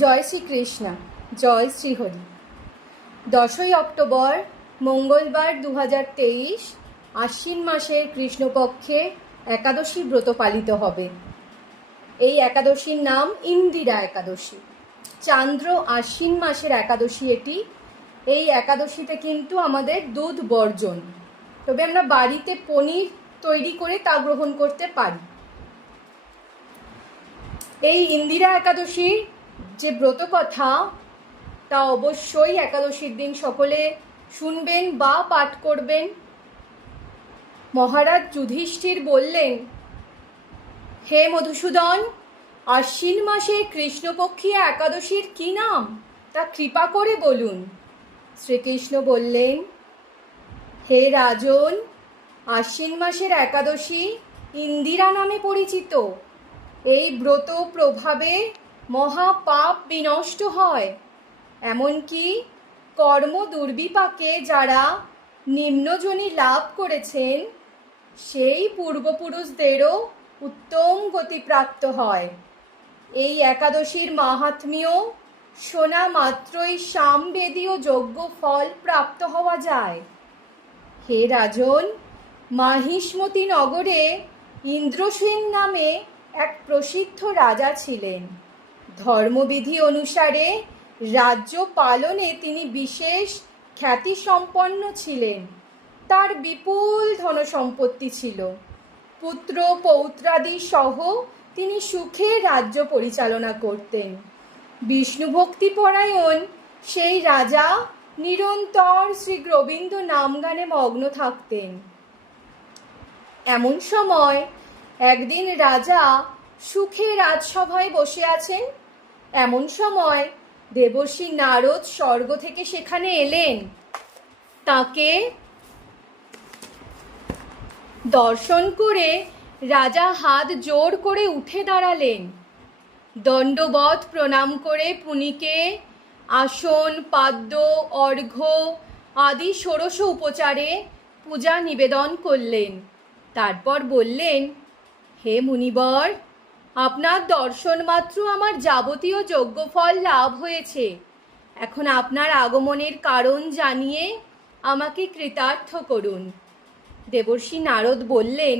জয় শ্রীকৃষ্ণ, জয় Shrihari. 10ই October মঙ্গলবার 2023 আশ্বিন মাসের কৃষ্ণপক্ষে একাদশী ব্রত পালিত হবে। এই একাদশীর নাম ইন্দিরা একাদশী। চান্দ্র আশ্বিন মাসের একাদশী এটি। এই একাদশীতে কিন্তু আমাদের দুধ বর্জন, তবে আমরা বাড়িতে পনির তৈরি করে তা গ্রহণ করতে পারি। এই ইন্দিরা একাদশীর যে ব্রত কথা, তা অবশ্যই একাদশীর দিন সকলে শুনবেন বা পাঠ করবেন। মহারাজ যুধিষ্ঠির বললেন, হে মধুসূদন, আশ্বিন মাসে কৃষ্ণপক্ষী একাদশীর কি নাম তা কৃপা করে বলুন। শ্রীকৃষ্ণ বললেন, হে রাজন, আশ্বিন মাসের একাদশী ইন্দিরা নামে পরিচিত। এই ব্রত প্রভাবে মহাপাপ বিনষ্ট হয়। এমনকি কর্ম দুর্বিপাকে যারা নিম্নজনী লাভ করেছেন, সেই পূর্বপুরুষদেরও উত্তম গতি প্রাপ্ত হয়। এই একাদশীর মাহাত্ম্য শোনা মাত্রই সামবেদীয় যজ্ঞ ফল প্রাপ্ত হওয়া যায়। হে রাজন, মাহিষ্মতি নগরে ইন্দ্রসেন নামে এক প্রসিদ্ধ রাজা ছিলেন। ধর্মবিধি অনুসারে রাজ্য পালনে তিনি বিশেষ খ্যাতিসম্পন্ন ছিলেন। তার বিপুল ধনসম্পত্তি ছিল। পুত্র পৌত্রাদি সহ তিনি সুখে রাজ্য পরিচালনা করতেন। বিষ্ণুভক্তিপরায়ণ সেই রাজা নিরন্তর শ্রী গোবিন্দ নাম গানে মগ্ন থাকতেন। এমন সময় একদিন রাজা সুখে রাজসভায় বসে আছেন। এমন সময় দেবর্ষি নারদ স্বর্গ থেকে সেখানে এলেন। তাকে দর্শন করে রাজা হাত জোড় করে উঠে দাঁড়ালেন। দণ্ডবৎ প্রণাম করে পুনিকে আসন, পাদ্য, অর্ঘ্য আদি ষোড়শ উপচারে পূজা নিবেদন করলেন। তারপর বললেন, হে মুনিবর, আপনার দর্শন মাত্র আমার যাবতীয় যজ্ঞফল লাভ হয়েছে। এখন আপনার আগমনের কারণ জানিয়ে আমাকে কৃতার্থ করুন। দেবর্ষি নারদ বললেন,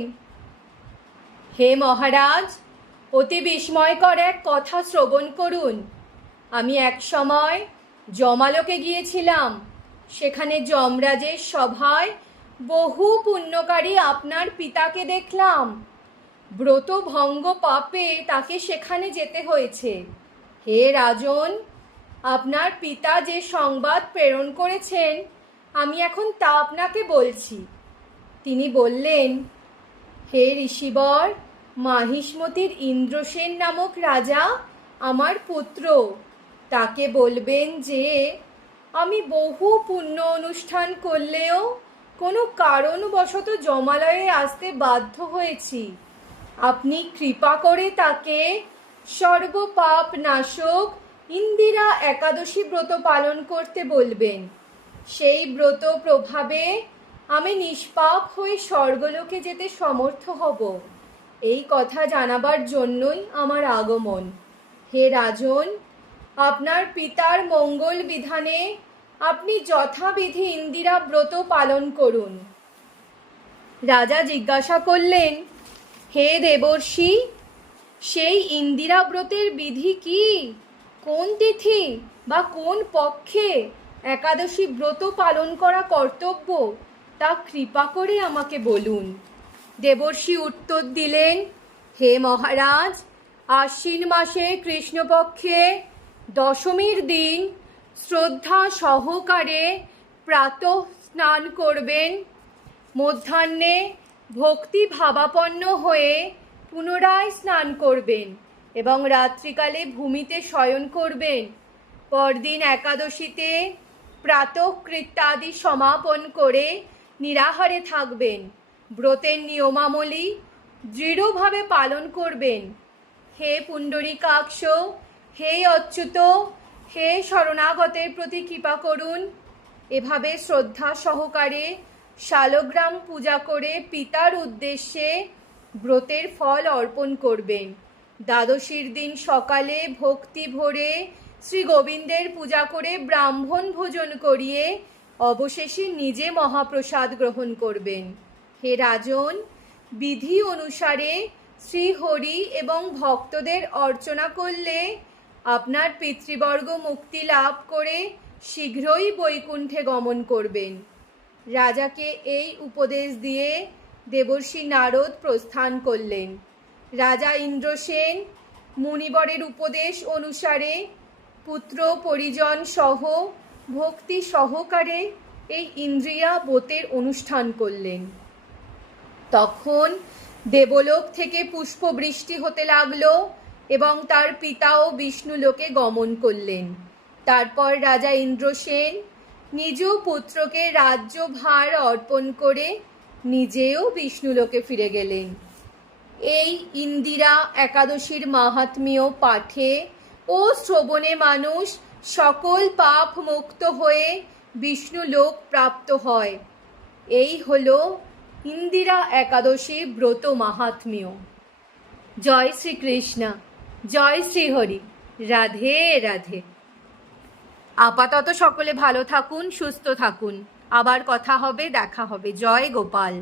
হে মহারাজ, অতি বিস্ময়কর এক কথা শ্রবণ করুন। আমি এক সময় যমালোকে গিয়েছিলাম। সেখানে যমরাজের সভায় বহু পুণ্যকারী আপনার পিতাকে দেখলাম। ব্রত ভঙ্গ পাপে তাকে সেখানে যেতে হয়েছে। হে রাজন, আপনার পিতা যে সংবাদ প্রেরণ করেছেন, আমি এখন তা আপনাকে বলছি। তিনি বললেন, হে ঋষিবর, মাহিষ্মতির ইন্দ্রসেন নামক রাজা আমার পুত্র। তাকে বলবেন যে আমি বহু পুণ্য অনুষ্ঠান করলেও কোনো কারণবশত যমালয়ে আসতে বাধ্য হয়েছি। আপনি কৃপা করে তাকে সর্বপাপ নাশক ইন্দিরা একাদশী ব্রত পালন করতে বলবেন। সেই ব্রত প্রভাবে আমি নিষ্পাপ হয়ে স্বর্গলোকে যেতে সমর্থ হব। এই কথা জানাবার জন্যই আমার আগমন। হে রাজন, আপনার পিতার মঙ্গল বিধানে আপনি যথাবিধি ইন্দিরা ব্রত পালন করুন। রাজা জিজ্ঞাসা করলেন, হে দেবর্ষি, সেই ইন্দিরা ব্রতের বিধি কি? কোন তিথি বা কোন পক্ষে একাদশী ব্রত পালন করা কর্তব্য তা কৃপা করে আমাকে বলুন। দেবর্ষি উত্তর দিলেন, হে মহারাজ, আশ্বিন মাসে কৃষ্ণপক্ষে দশমীর দিন শ্রদ্ধা সহকারে প্রাতঃ স্নান করবেন। মধ্যাহ্নে ভক্তি ভাবাপন্ন হয়ে পুনরায় স্নান করবেন এবং রাত্রিকালে ভূমিতে শয়ন করবেন। পরদিন একাদশীতে প্রাতঃকৃত্যাদি সমাপন করে নিরাহারে থাকবেন। ব্রতের নিয়মাবলী দৃঢ়ভাবে পালন করবেন। হে পুণ্ডরীকাক্ষ, হে অচ্যুত, হে শরণাগতের প্রতি কৃপা করুন। এভাবে শ্রদ্ধা সহকারে শালগ্রাম পূজা করে পিতার উদ্দেশ্যে ব্রতের ফল অর্পণ করবেন। দ্বাদশীর দিন সকালে ভক্তি ভরে শ্রী গোবিন্দের পূজা করে ব্রাহ্মণ ভোজন করিয়ে অবশেষে নিজে মহাপ্রসাদ গ্রহণ করবেন। হে রাজন, বিধি অনুসারে শ্রীহরি এবং ভক্তদের অর্চনা করলে আপনার পিতৃবর্গ মুক্তি লাভ করে শীঘ্রই বৈকুণ্ঠে গমন করবেন। রাজাকে এই উপদেশ দিয়ে দেবর্ষি নারদ প্রস্থান করলেন। রাজা ইন্দ্রসেন মুনিবরের উপদেশ অনুসারে পুত্র পরিজন সহ ভক্তি সহকারে এই ইন্দ্রিয়াবতের অনুষ্ঠান করলেন। তখন দেবলোক থেকে পুষ্পবৃষ্টি হতে লাগলো এবং তার পিতাও বিষ্ণুলোকে গমন করলেন। তারপর রাজা ইন্দ্রসেন নিজ পুত্রকে রাজ্যভার অর্পণ করে নিজেও বিষ্ণুলোকে ফিরে গেলেন। এই ইন্দিরা একাদশীর মাহাত্ম্য পাঠে ও শ্রবণে মানুষ সকল পাপ মুক্ত হয়ে বিষ্ণুলোক প্রাপ্ত হয়। এই হলো ইন্দিরা একাদশী ব্রত মাহাত্ম্য। জয় শ্রীকৃষ্ণ, জয় শ্রীহরি, রাধে রাধে। আপাতত সকলে ভালো থাকুন, সুস্থ থাকুন। আবার কথা হবে, দেখা হবে। জয় গোপাল।